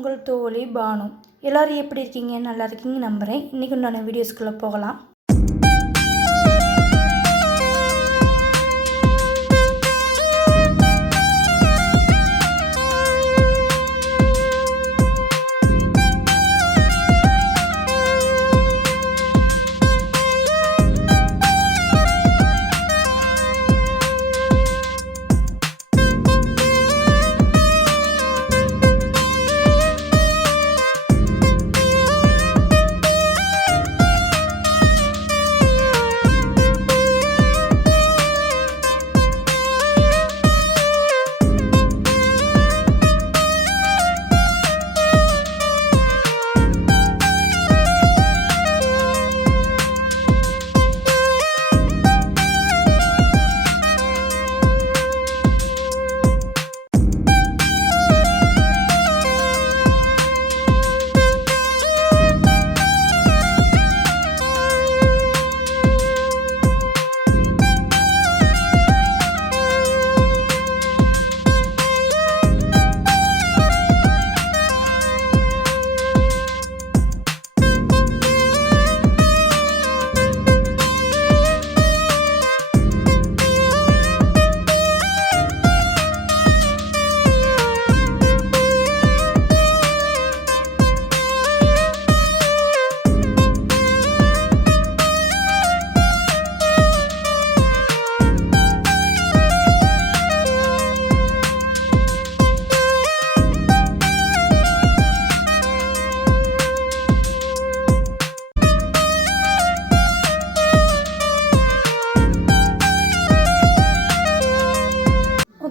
உங்கள் தோழி பானு. எல்லோரும் எப்படி இருக்கீங்க? நல்லா இருக்கீங்க நம்புகிறேன் இன்றைக்கி உண்டான வீடியோஸ்குள்ளே போகலாம்.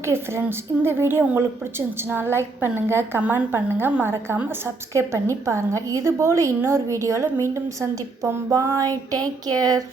ஓகே ஃப்ரெண்ட்ஸ் இந்த வீடியோ உங்களுக்கு பிடிச்சிருந்துச்சுன்னா லைக் பண்ணுங்கள் கமெண்ட் பண்ணுங்கள் மறக்காமல் சப்ஸ்கிரைப் பண்ணி பாருங்கள் இதுபோல் இன்னொரு வீடியோவில் மீண்டும் சந்திப்போம். Bye take care